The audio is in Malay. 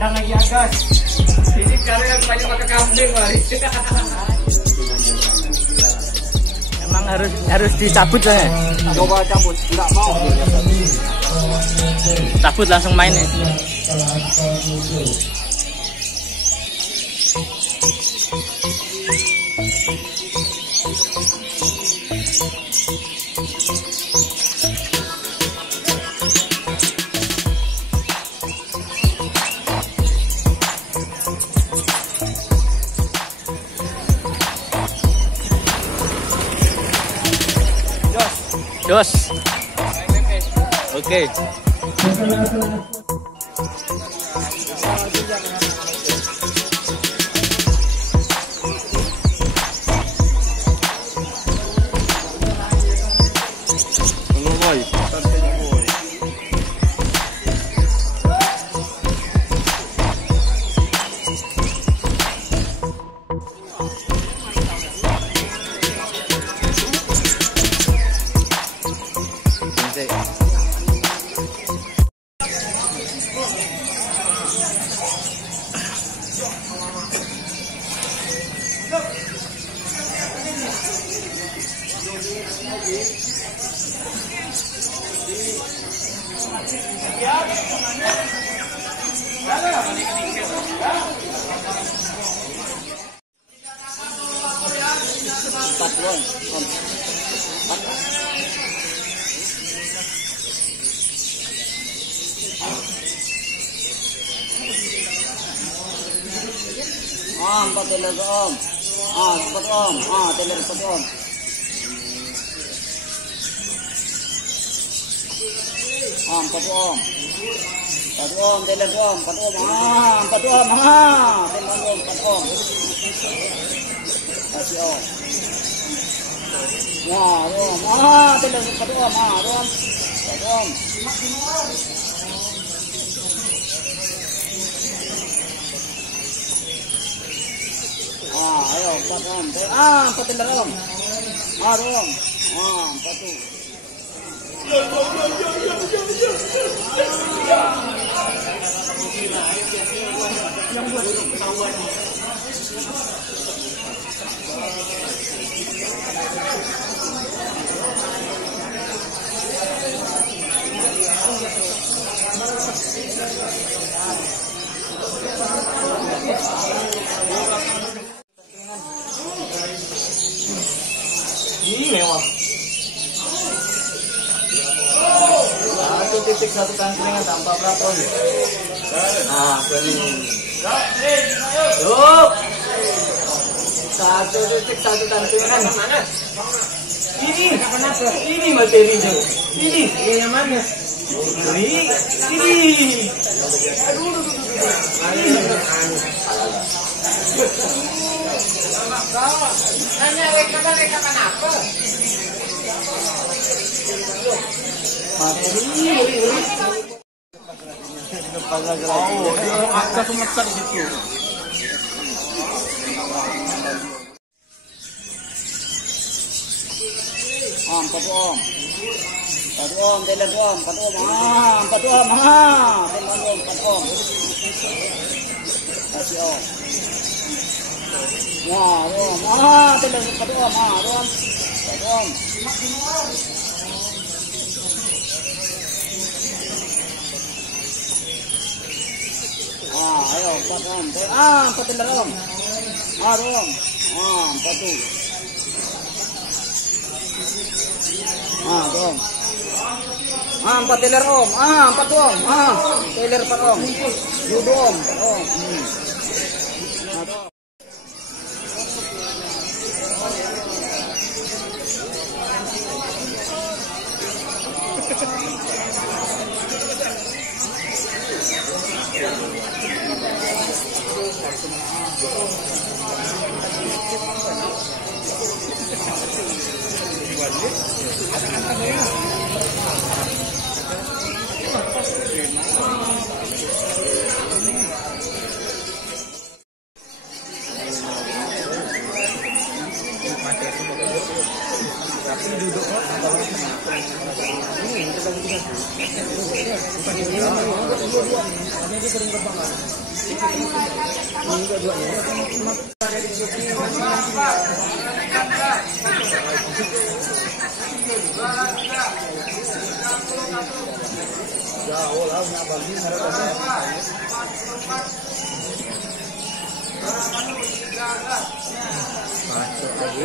kandang lagi agas. Ini sekarang yang banyak makan kambing mari. Emang harus dicabut ya? Coba cabut, enggak mau. Cabut langsung main ya. Jos. Oke. Empat teler om. Cepat om. Teler cepat om. Empat om. Empat om, teler om. Empat om. Empat om. Teler om. Empat om. Kasih om. Om. Teler cepat om. Om. Empat om. Ayo, empat om. Empat teler om. Om. Empat tu. Ini mewah. Satu titik satu kangkringan tanpa pelapon. Bening. Yuk. Satu titik satu kangkringan. Ini kenapa? Ini materinya. Ini yang mana? Ini. Aduh. Nanya reka kenapa? Ada kemetar di situ. Empat om. Empat om, teler om. Empat om. Empat om. Teler om. Empat om. Kasih om. Om. Teler empat om. Om. Empat om. Ayo, empat om. Empat teler om. Om. Empat tu. Om. Empat teler om. Empat om. Teler empat om. Judo om. Om. sering rebahan. Enggak duanya. Jauh lah, nggak bagi masuk lagi.